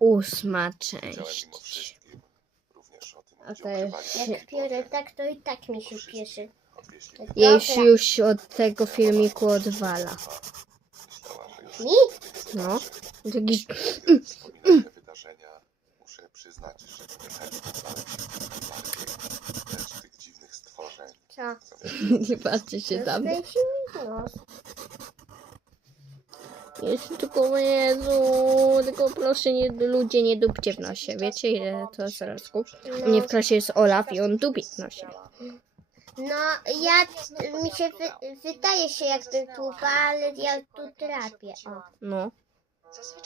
ósma część. A to jest Jak piorę tak, to i tak mi się pieszy. Jeś dobra. już od tego filmiku odwala. Mi? No. Wydarzenia. Muszę przyznać, że tych dziwnych stworzeń. Co? Nie patrzcie się tam. Jest tylko, Jezu, tylko proszę nie, ludzie nie dupcie w nosie. Wiecie ile to zarazków? U mnie w klasie jest Olaf i on dupi w nosie. No, ja, mi się wy, wydaje się jak ten tuba, ale ja tu trapię. O, No.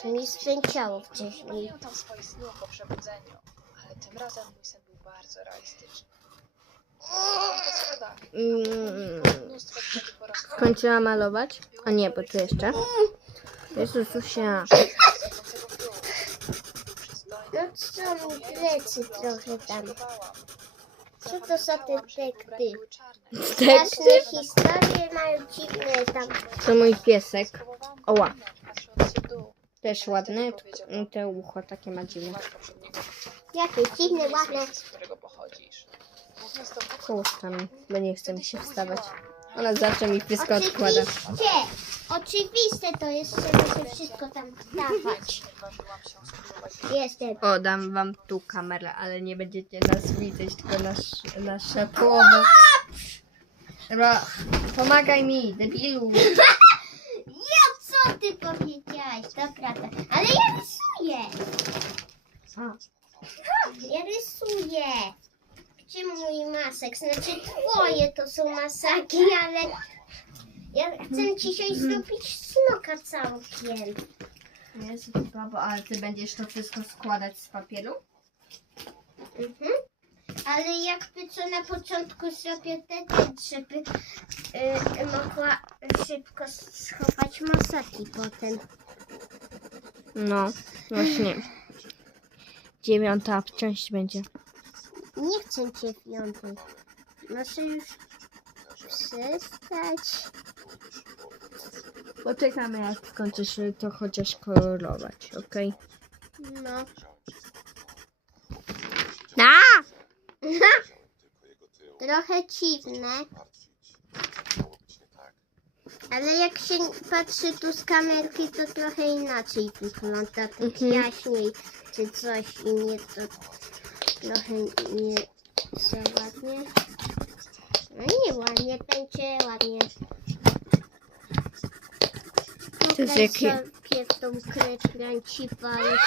to mi spęciało wcześniej. Pamiętam swoje sny po przebudzeniu, ale tym razem mój sen był bardzo realistyczny. Po schodach, Mm, mnóstwo kwiatów porosło. skończyła malować? A nie, bo tu jeszcze. Był przystojny. No co mi plecy trochę tam. Co to za te teksty? Straszne historie mają dziwne tam. To mój piesek. Oła. Też tylko Te ucho takie ma dziwne. Jakie dziwne, ładne. Połóż tam, bo nie chce mi się wstawać. Ona zawsze mi pieska odkłada. Oczywiście, oczywiste to jest, trzeba się wszystko tam spróbować Jestem. O, dam wam tu kamerę, ale nie będziecie nas widzieć, tylko nasz, nasze połowy. Dobra, pomagaj mi, debilu. Ja co ty powiedziałaś? To prawda. Ale ja rysuję. O. Ja rysuję. Gdzie mój masek? Znaczy twoje to są masaki, ale ja chcę dzisiaj zrobić smoka całkiem. Jezu, babo, ale ty będziesz to wszystko składać z papieru? Mhm. Ale jakby co na początku zrobię ten, żeby y, mogła szybko schować masaki potem. No, właśnie. Dziewiąta część będzie. Nie chcę cię piątej. Muszę już przestać. Poczekamy, jak skończysz to chociaż kolorować, okej? No. A! Tylko jego tył. Trochę dziwne, ale jak się patrzy tu z kamerki, to trochę inaczej wygląda. Tak Mhm. jaśniej czy coś i nie to trochę nie za ładnie. No nie ładnie, będzie ładnie. To jest tą ale